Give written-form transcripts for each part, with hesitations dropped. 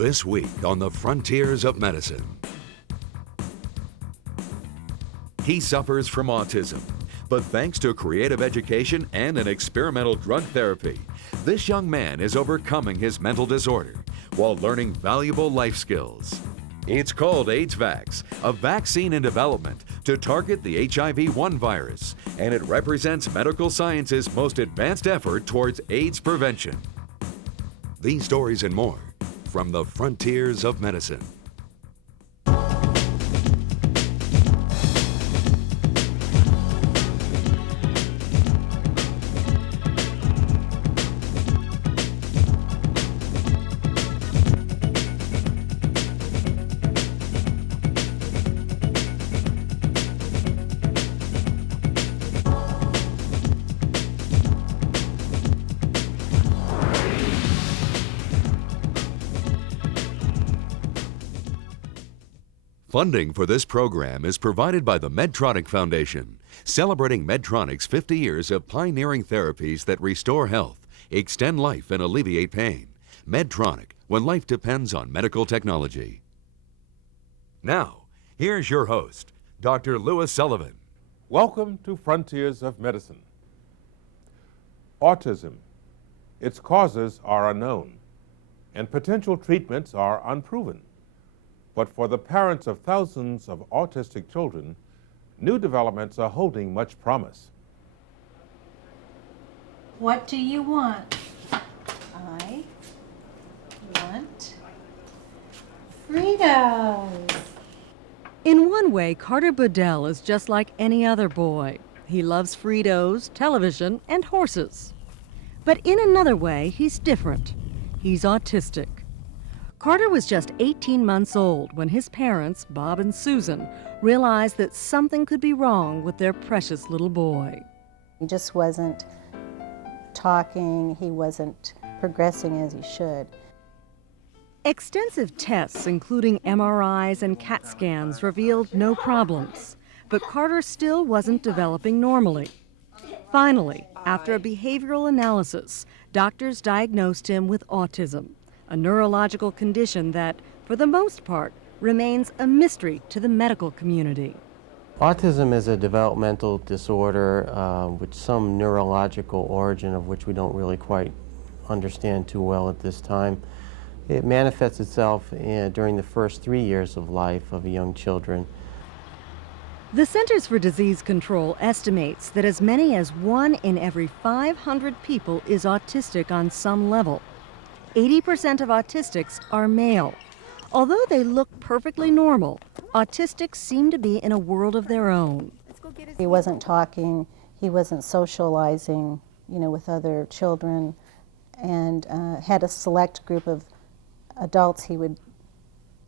This week on the Frontiers of Medicine. He suffers from autism, but thanks to creative education and an experimental drug therapy, this young man is overcoming his mental disorder while learning valuable life skills. It's called AIDS-Vax, a vaccine in development to target the HIV-1 virus, and it represents medical science's most advanced effort towards AIDS prevention. These stories and more from the Frontiers of Medicine. Funding for this program is provided by the Medtronic Foundation, celebrating Medtronic's 50 years of pioneering therapies that restore health, extend life, and alleviate pain. Medtronic, when life depends on medical technology. Now, here's your host, Dr. Louis Sullivan. Welcome to Frontiers of Medicine. Autism. Its causes are unknown, and potential treatments are unproven. But for the parents of thousands of autistic children, new developments are holding much promise. What do you want? I want Fritos. In one way, Carter Bedell is just like any other boy. He loves Fritos, television, and horses. But in another way, he's different. He's autistic. Carter was just 18 months old when his parents, Bob and Susan, realized that something could be wrong with their precious little boy. He just wasn't talking, he wasn't progressing as he should. Extensive tests, including MRIs and CAT scans, revealed no problems, but Carter still wasn't developing normally. Finally, after a behavioral analysis, doctors diagnosed him with autism, a neurological condition that, for the most part, remains a mystery to the medical community. Autism is a developmental disorder with some neurological origin of which we don't really quite understand too well at this time. It manifests itself during the first 3 years of life of young children. The Centers for Disease Control estimates that as many as 1 in every 500 people is autistic on some level. 80% of autistics are male. Although they look perfectly normal, autistics seem to be in a world of their own. He wasn't talking, he wasn't socializing, with other children, and had a select group of adults he would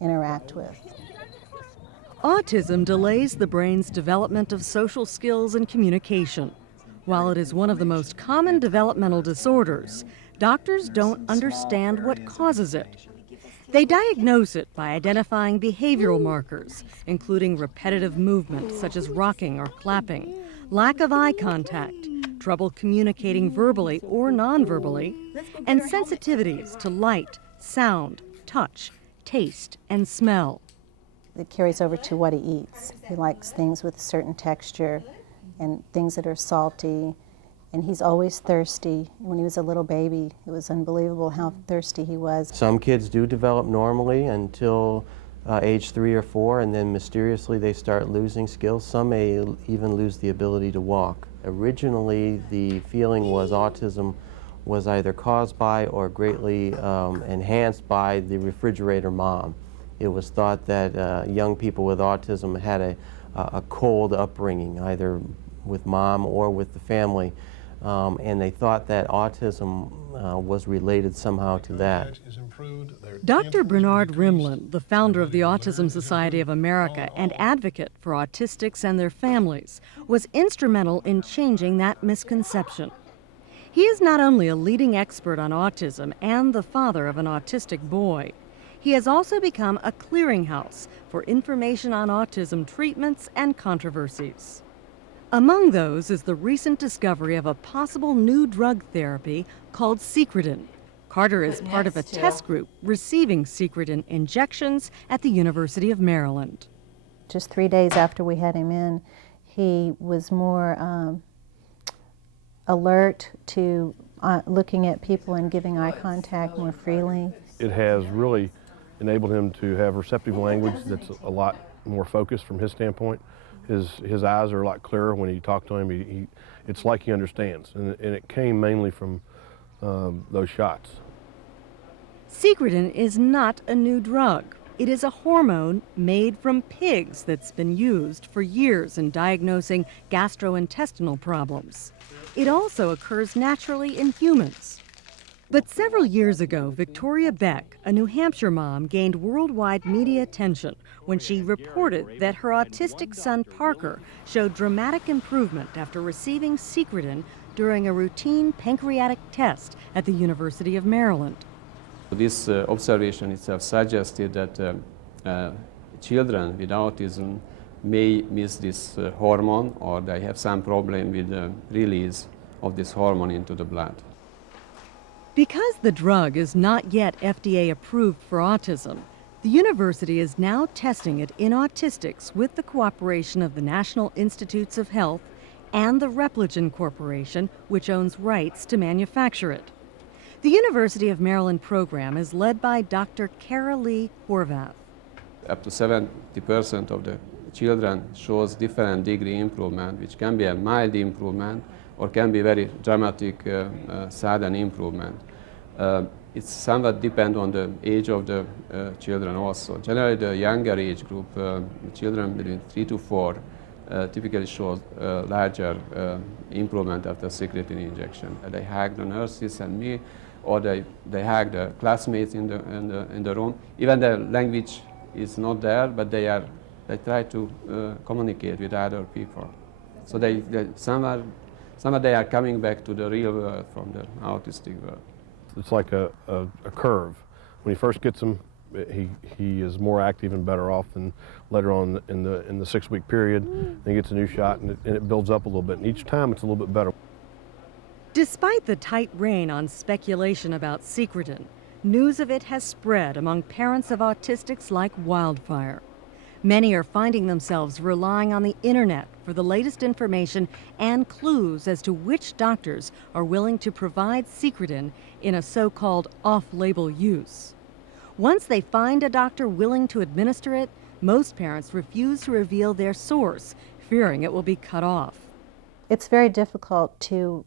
interact with. Autism delays the brain's development of social skills and communication. While it is one of the most common developmental disorders, doctors don't understand what causes it. They diagnose it by identifying behavioral markers, including repetitive movement such as rocking or clapping, lack of eye contact, trouble communicating verbally or non-verbally, and sensitivities to light, sound, touch, taste, and smell. It carries over to what he eats. He likes things with a certain texture and things that are salty. And he's always thirsty. When he was a little baby, it was unbelievable how thirsty he was. Some kids do develop normally until age 3 or 4, and then mysteriously they start losing skills. Some may even lose the ability to walk. Originally, the feeling was autism was either caused by or greatly enhanced by the refrigerator mom. It was thought that young people with autism had a cold upbringing, either with mom or with the family. And they thought that autism was related somehow to that. Dr. Bernard Rimland, the founder of the Autism Society of America and advocate for autistics and their families, was instrumental in changing that misconception. He is not only a leading expert on autism and the father of an autistic boy, he has also become a clearinghouse for information on autism treatments and controversies. Among those is the recent discovery of a possible new drug therapy called secretin, Carter is part of a test group receiving Secretin injections at the University of Maryland. Just 3 days after we had him in, he was more alert to looking at people and giving eye contact more freely. It has really enabled him to have receptive language that's a lot more focused from his standpoint. His eyes are a lot clearer when you talk to him. It's like he understands, and it came mainly from those shots. Secretin is not a new drug. It is a hormone made from pigs that's been used for years in diagnosing gastrointestinal problems. It also occurs naturally in humans. But several years ago, Victoria Beck, a New Hampshire mom, gained worldwide media attention when she reported that her autistic son Parker showed dramatic improvement after receiving Secretin during a routine pancreatic test at the University of Maryland. This observation itself suggested that children with autism may miss this hormone, or they have some problem with the release of this hormone into the blood. Because the drug is not yet FDA approved for autism, the university is now testing it in autistics with the cooperation of the National Institutes of Health and the Repligen Corporation, which owns rights to manufacture it. The University of Maryland program is led by Dr. Kara Lee Horvath. Up to 70% of the children shows different degree improvement, which can be a mild improvement or can be very dramatic, sudden improvement. It's somewhat depend on the age of the children also. Generally, the younger age group, children between 3 to 4, typically show larger improvement after Secretin injection. They hug the nurses and me, or they hug the classmates in the room. Even the language is not there, but they try to communicate with other people. So somehow they are coming back to the real world from the autistic world. It's like a curve. When he first gets them, he is more active and better off than later on in the 6-week period. Then he gets a new shot, and it builds up a little bit. And each time it's a little bit better. Despite the tight rein on speculation about Secretin, news of it has spread among parents of autistics like wildfire. Many are finding themselves relying on the internet for the latest information and clues as to which doctors are willing to provide Secretin in a so-called off-label use. Once they find a doctor willing to administer it, most parents refuse to reveal their source, fearing it will be cut off. It's very difficult to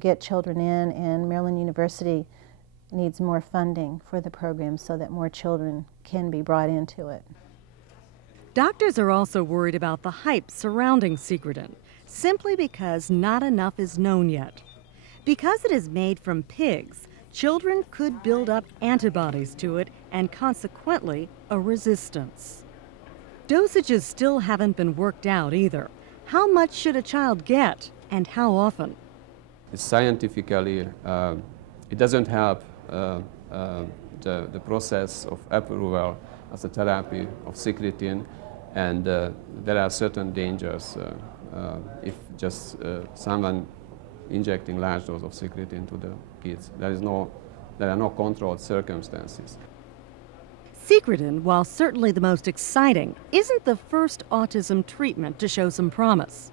get children in, and Maryland University needs more funding for the program so that more children can be brought into it. Doctors are also worried about the hype surrounding Secretin, simply because not enough is known yet. Because it is made from pigs, children could build up antibodies to it and consequently a resistance. Dosages still haven't been worked out either. How much should a child get, and how often? Scientifically, it doesn't help the process of approval as a therapy of Secretin, and there are certain dangers if just someone injecting large dose of Secretin to the kids. There are no controlled circumstances. Secretin, while certainly the most exciting, isn't the first autism treatment to show some promise.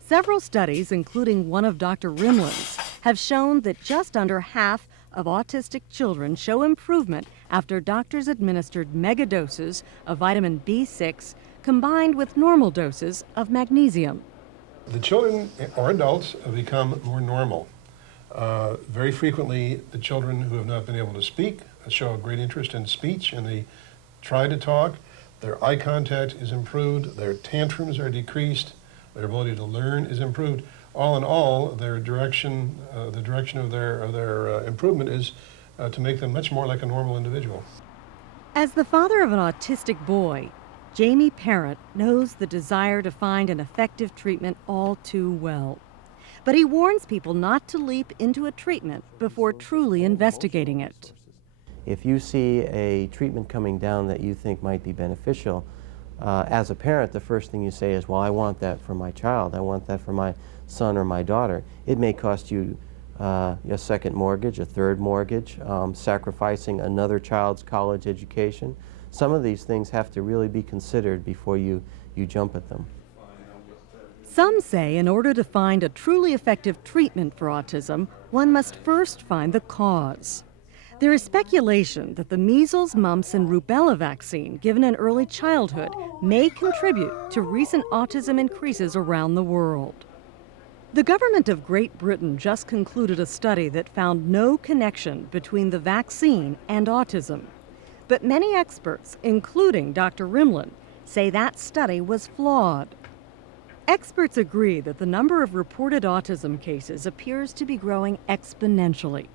Several studies, including one of Dr. Rimland's, have shown that just under half of autistic children show improvement after doctors administered megadoses of vitamin B6 combined with normal doses of magnesium. The children or adults become more normal. Very frequently, the children who have not been able to speak show a great interest in speech, and they try to talk. Their eye contact is improved, their tantrums are decreased, their ability to learn is improved. All in all, their direction, the direction of their improvement is to make them much more like a normal individual. As the father of an autistic boy, Jamie Parent knows the desire to find an effective treatment all too well. But he warns people not to leap into a treatment before truly investigating it. If you see a treatment coming down that you think might be beneficial, as a parent, the first thing you say is, well, I want that for my child. I want that for my son or my daughter. It may cost you a second mortgage, a third mortgage, sacrificing another child's college education. Some of these things have to really be considered before you jump at them. Some say in order to find a truly effective treatment for autism, one must first find the cause. There is speculation that the measles, mumps, and rubella vaccine given in early childhood may contribute to recent autism increases around the world. The government of Great Britain just concluded a study that found no connection between the vaccine and autism. But many experts, including Dr. Rimland, say that study was flawed. Experts agree that the number of reported autism cases appears to be growing exponentially.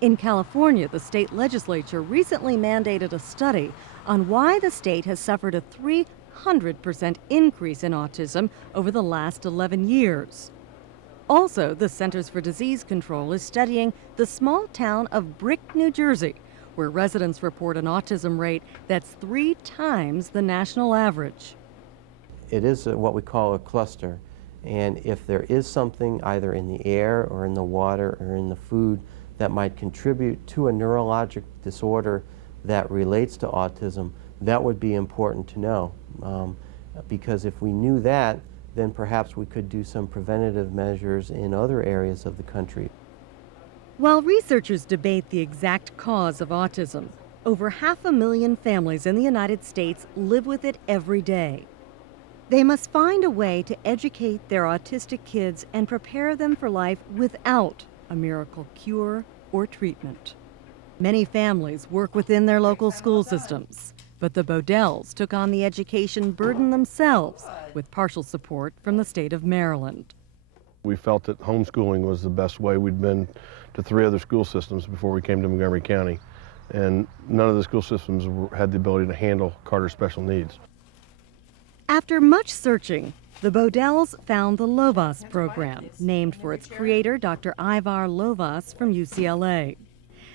In California, the state legislature recently mandated a study on why the state has suffered a 300% increase in autism over the last 11 years. Also, the Centers for Disease Control is studying the small town of Brick, New Jersey, where residents report an autism rate that's 3 times the national average. It is what we call a cluster, and if there is something either in the air or in the water or in the food that might contribute to a neurologic disorder that relates to autism, that would be important to know. Because if we knew that, then perhaps we could do some preventative measures in other areas of the country. While researchers debate the exact cause of autism, over 500,000 families in the United States live with it every day. They must find a way to educate their autistic kids and prepare them for life without a miracle cure or treatment. Many families work within their local school systems, but the Bodells took on the education burden themselves with partial support from the state of Maryland. We felt that homeschooling was the best way. We'd been to 3 other school systems before we came to Montgomery County, and none of the school systems had the ability to handle Carter's special needs. After much searching, the Bodells found the Lovaas program, named for its creator, Dr. Ivar Lovaas from UCLA.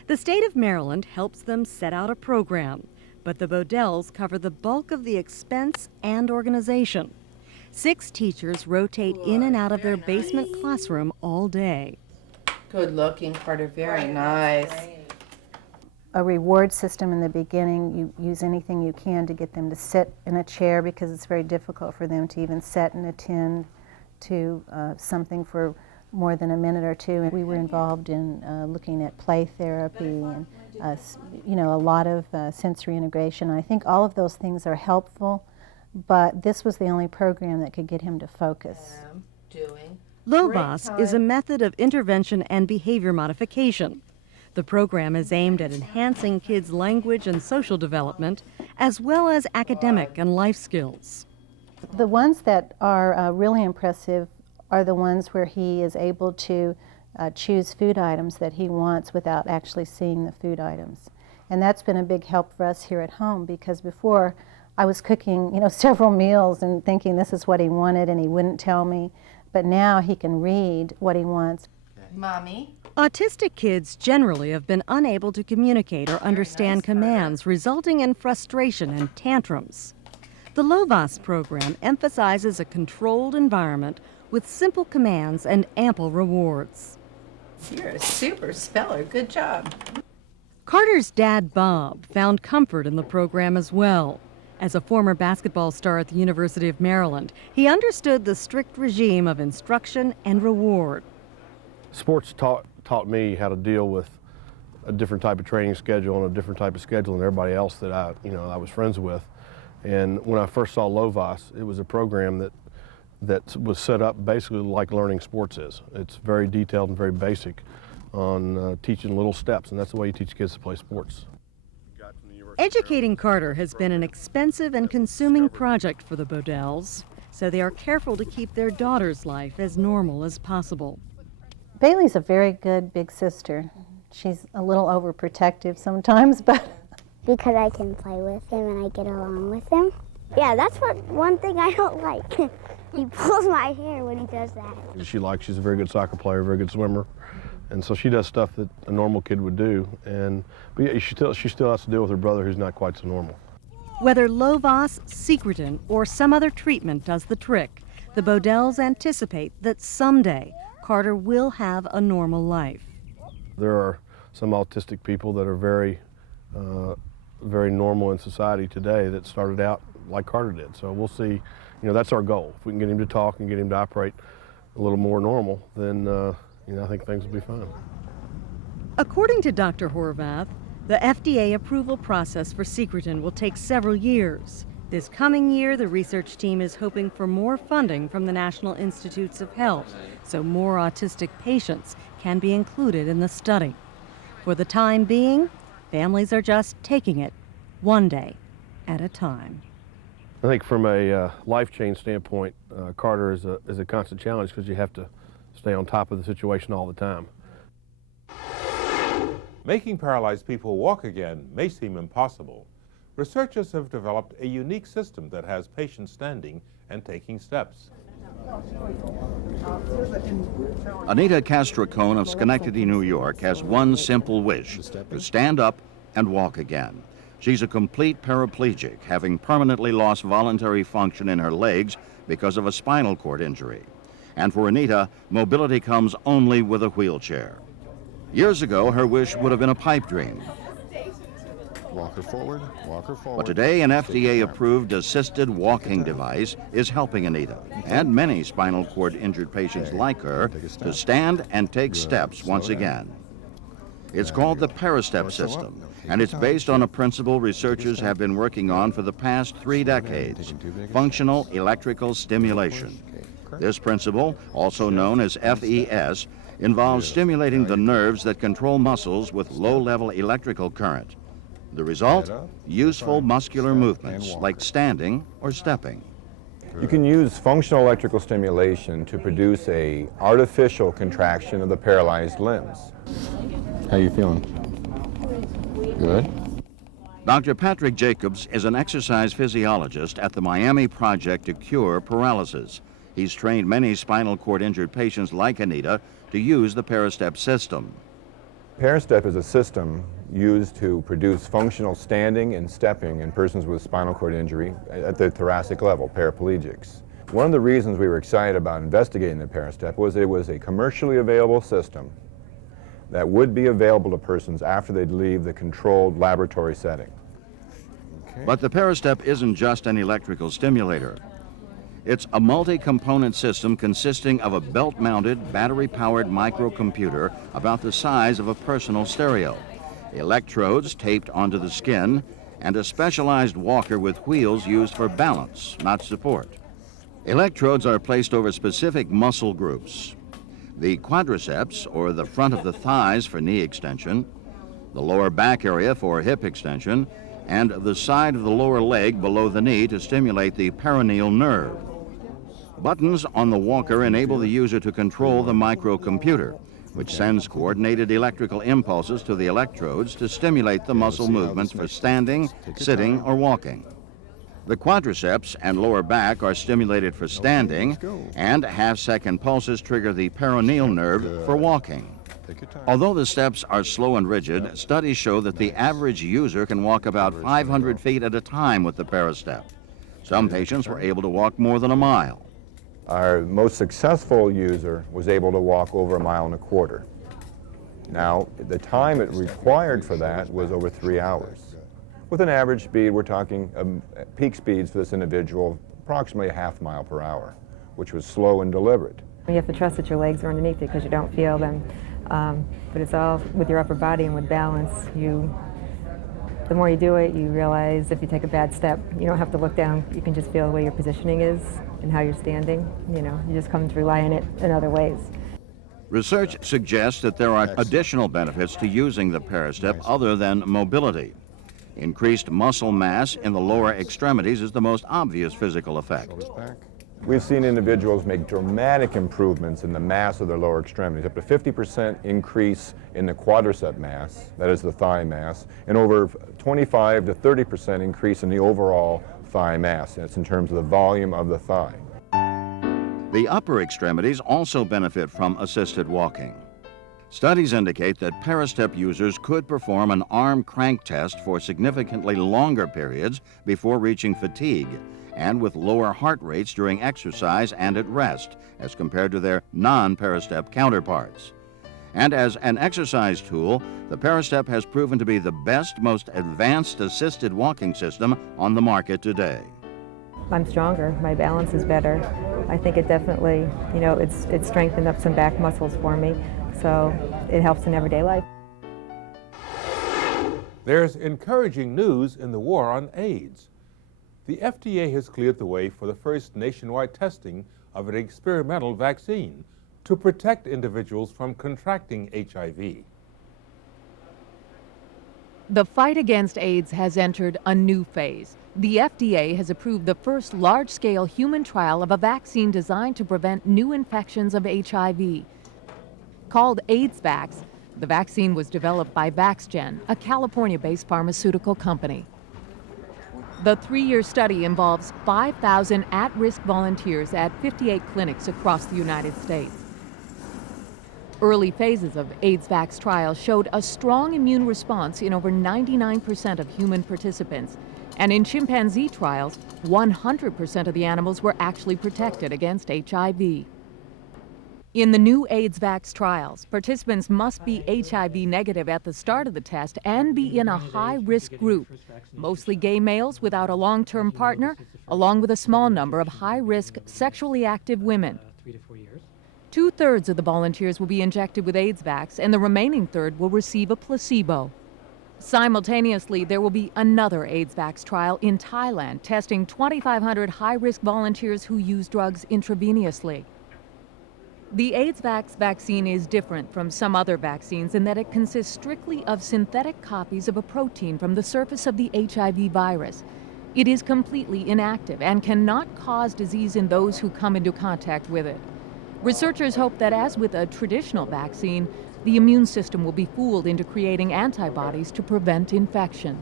The state of Maryland helps them set out a program, but the Bodells cover the bulk of the expense and organization. 6 teachers rotate in and out of their basement classroom all day. Good looking, Carter, very nice. A reward system in the beginning. You use anything you can to get them to sit in a chair because it's very difficult for them to even sit and attend to something for more than a minute or two. And we were involved in looking at play therapy and a lot of sensory integration. I think all of those things are helpful, but this was the only program that could get him to focus. Lovaas is a method of intervention and behavior modification. The program is aimed at enhancing kids' language and social development, as well as academic and life skills. The ones that are really impressive are the ones where he is able to choose food items that he wants without actually seeing the food items. And that's been a big help for us here at home, because before I was cooking, several meals and thinking this is what he wanted and he wouldn't tell me. But now he can read what he wants. Mommy? Autistic kids generally have been unable to communicate or understand commands, resulting in frustration and tantrums. The Lovaas program emphasizes a controlled environment with simple commands and ample rewards. You're a super speller. Good job. Carter's dad, Bob, found comfort in the program as well. As a former basketball star at the University of Maryland, he understood the strict regime of instruction and reward. Sports taught me how to deal with a different type of training schedule and a different type of schedule than everybody else that I was friends with. And when I first saw Lovaas, it was a program that was set up basically like learning sports is. It's very detailed and very basic on teaching little steps, and that's the way you teach kids to play sports. Educating Carter has been an expensive and consuming project for the Bodells, so they are careful to keep their daughter's life as normal as possible. Bailey's a very good big sister. She's a little overprotective sometimes, but... Because I can play with him and I get along with him. Yeah, that's one thing I don't like. He pulls my hair when he does that. She's a very good soccer player, very good swimmer. And so she does stuff that a normal kid would do. But yeah, she still has to deal with her brother who's not quite so normal. Whether Lovaas, Secretin, or some other treatment does the trick, the Bodells anticipate that someday Carter will have a normal life. There are some autistic people that are very normal in society today that started out like Carter did. So we'll see, you know, that's our goal. If we can get him to talk and get him to operate a little more normal, then you know, I think things will be fine. According to Dr. Horvath, the FDA approval process for Secretin will take several years. This coming year, the research team is hoping for more funding from the National Institutes of Health, so more autistic patients can be included in the study. For the time being, families are just taking it one day at a time. I think from a life change standpoint, Carter is a constant challenge because you have to stay on top of the situation all the time. Making paralyzed people walk again may seem impossible. Researchers have developed a unique system that has patients standing and taking steps. Anita Castracone of Schenectady, New York, has one simple wish: to stand up and walk again. She's a complete paraplegic, having permanently lost voluntary function in her legs because of a spinal cord injury. And for Anita, mobility comes only with a wheelchair. Years ago, her wish would have been a pipe dream. Walk her forward, walk her forward. But today, an FDA-approved assisted walking device is helping Anita and many spinal cord injured patients like her to stand and take steps once again. It's called the Peristep system, and it's based on a principle researchers have been working on for the past 3 decades: functional electrical stimulation. This principle, also known as FES, involves stimulating the nerves that control muscles with low-level electrical current. The result? Useful muscular movements like standing or stepping. You can use functional electrical stimulation to produce an artificial contraction of the paralyzed limbs. How you feeling? Good. Dr. Patrick Jacobs is an exercise physiologist at the Miami Project to Cure Paralysis. He's trained many spinal cord injured patients like Anita to use the Peristep system. Peristep is a system used to produce functional standing and stepping in persons with spinal cord injury at the thoracic level, paraplegics. One of the reasons we were excited about investigating the Peristep was it was a commercially available system that would be available to persons after they'd leave the controlled laboratory setting. But the Peristep isn't just an electrical stimulator. It's a multi-component system consisting of a belt-mounted, battery-powered microcomputer about the size of a personal stereo, electrodes taped onto the skin, and a specialized walker with wheels used for balance, not support. Electrodes are placed over specific muscle groups: the quadriceps, or the front of the thighs for knee extension, the lower back area for hip extension, and the side of the lower leg below the knee to stimulate the peroneal nerve. Buttons on the walker enable the user to control the microcomputer, which sends coordinated electrical impulses to the electrodes to stimulate the muscle movements for standing, sitting, or walking. The quadriceps and lower back are stimulated for standing, and half-second pulses trigger the peroneal nerve for walking. Although the steps are slow and rigid, studies show that the average user can walk about 500 feet at a time with the Peristep. Some patients were able to walk more than a mile. Our most successful user was able to walk over 1.25 miles. Now, the time it required for that was over 3 hours. With an average speed, we're talking peak speeds for this individual, approximately a half mile per hour, which was slow and deliberate. You have to trust that your legs are underneath it because you don't feel them. But it's all with your upper body and with balance. The more you do it, you realize if you take a bad step, you don't have to look down. You can just feel the way your positioning is and how you're standing. You know, you just come to rely on it in other ways. Research suggests that there are additional benefits to using the Peristep other than mobility. Increased muscle mass in the lower extremities is the most obvious physical effect. We've seen individuals make dramatic improvements in the mass of their lower extremities, up to 50% increase in the quadricep mass, that is the thigh mass, and over 25 to 30% increase in the overall thigh mass. That's in terms of the volume of the thigh. The upper extremities also benefit from assisted walking. Studies indicate that Peristep users could perform an arm crank test for significantly longer periods before reaching fatigue, and with lower heart rates during exercise and at rest as compared to their non-Peristep counterparts. And as an exercise tool, the Peristep has proven to be the best, most advanced assisted walking system on the market today. I'm stronger. My balance is better. I think it definitely, it's strengthened up some back muscles for me, so it helps in everyday life. There's encouraging news in the war on AIDS. The FDA has cleared the way for the first nationwide testing of an experimental vaccine to protect individuals from contracting HIV. The fight against AIDS has entered a new phase. The FDA has approved the first large-scale human trial of a vaccine designed to prevent new infections of HIV. Called AIDSvax, the vaccine was developed by VaxGen, a California-based pharmaceutical company. The 3-year study involves 5,000 at-risk volunteers at 58 clinics across the United States. Early phases of AIDSvax trials showed a strong immune response in over 99% of human participants. And in chimpanzee trials, 100% of the animals were actually protected against HIV. In the new AIDSvax trials, participants must be HIV negative at the start of the test and be in a high-risk group, mostly gay males without a long-term partner, along with a small number of high-risk sexually active women. 2/3 of the volunteers will be injected with AIDSvax, and the remaining third will receive a placebo. Simultaneously, there will be another AIDSvax trial in Thailand, testing 2,500 high-risk volunteers who use drugs intravenously. The AIDSvax vaccine is different from some other vaccines in that it consists strictly of synthetic copies of a protein from the surface of the HIV virus. It is completely inactive and cannot cause disease in those who come into contact with it. Researchers hope that, as with a traditional vaccine, the immune system will be fooled into creating antibodies to prevent infection.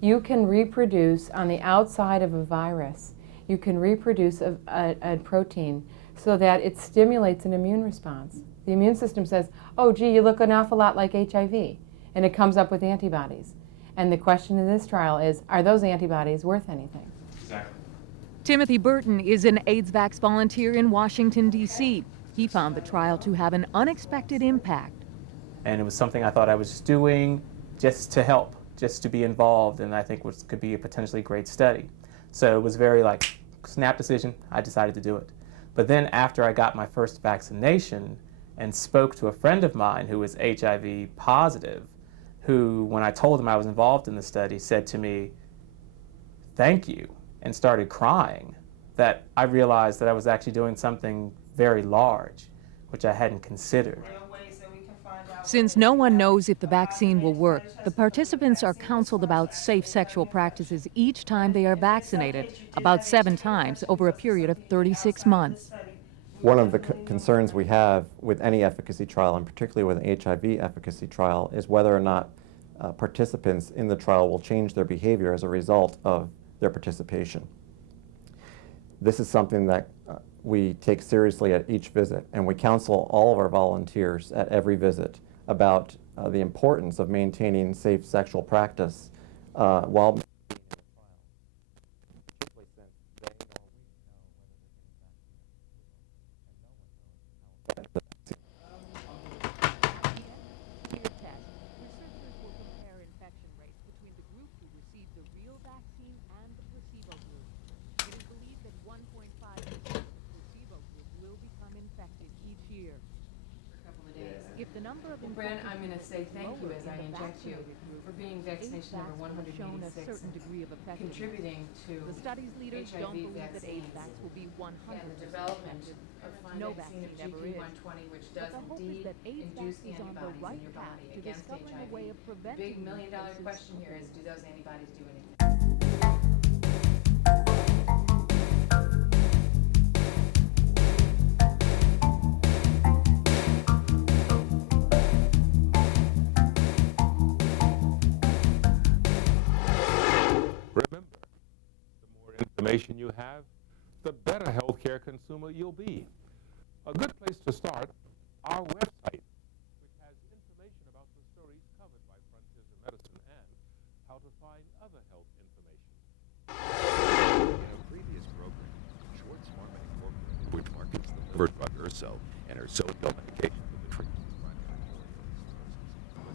You can reproduce on the outside of a virus. You can reproduce a protein so that it stimulates an immune response. The immune system says, oh, gee, you look an awful lot like HIV, and it comes up with antibodies. And the question in this trial is, are those antibodies worth anything? Exactly. Timothy Burton is an AIDSvax volunteer in Washington, D.C. He found the trial to have an unexpected impact. And it was something I thought I was doing just to help, just to be involved, and I think could be a potentially great study. So it was very snap decision, I decided to do it. But then after I got my first vaccination and spoke to a friend of mine who was HIV positive, who, when I told him I was involved in the study, said to me, thank you, and started crying, that I realized that I was actually doing something very large, which I hadn't considered. Since no one knows if the vaccine will work, the participants are counseled about safe sexual practices each time they are vaccinated, about 7 times over a period of 36 months. One of the concerns we have with any efficacy trial, and particularly with an HIV efficacy trial, is whether or not participants in the trial will change their behavior as a result of their participation. This is something that we take seriously at each visit, and we counsel all of our volunteers at every visit about the importance of maintaining safe sexual practice while Brent, I'm going to say thank you as I inject you for being vaccination number 186 and contributing to the study's leaders HIV don't believe that vaccines AIDSvax will be 100% and the development of no vaccine of vaccine ever is. GP120, which does But the hope is indeed that AIDSvax induce is on the antibodies right in your path body to against discovering HIV. a way of The preventing big million-dollar diseases. question here is, do those antibodies do anything? Remember, the more information you have, the better healthcare consumer you'll be. A good place to start, our website, which has information about the stories covered by Frontiers of Medicine and how to find other health information. In a previous program, Schwartz Pharma Incorporated, which markets the liver drug Urso and Urso medication for the treatment of chronic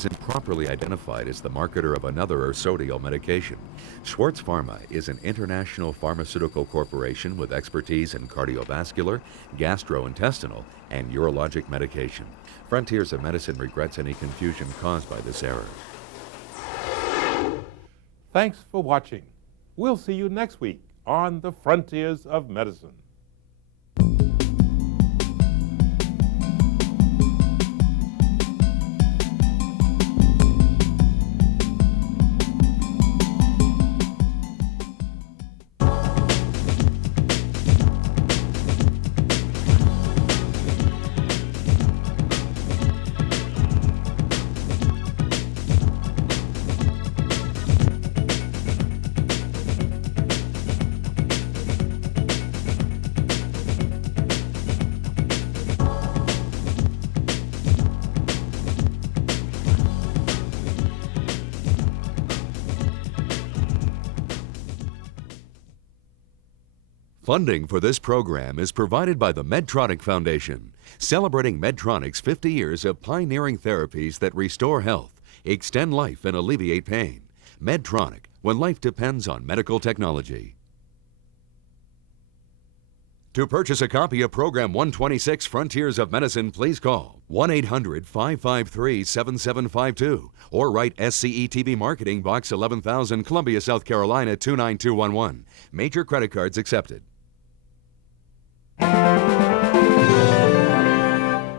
is improperly identified as the marketer of another ursodiol medication. Schwartz Pharma is an international pharmaceutical corporation with expertise in cardiovascular, gastrointestinal, and urologic medication. Frontiers of Medicine regrets any confusion caused by this error. Thanks for watching. We'll see you next week on the Frontiers of Medicine. Funding for this program is provided by the Medtronic Foundation, celebrating Medtronic's 50 years of pioneering therapies that restore health, extend life, and alleviate pain. Medtronic, when life depends on medical technology. To purchase a copy of Program 126 Frontiers of Medicine, please call 1-800-553-7752 or write SCE TV Marketing, Box 11,000, Columbia, South Carolina 29211. Major credit cards accepted.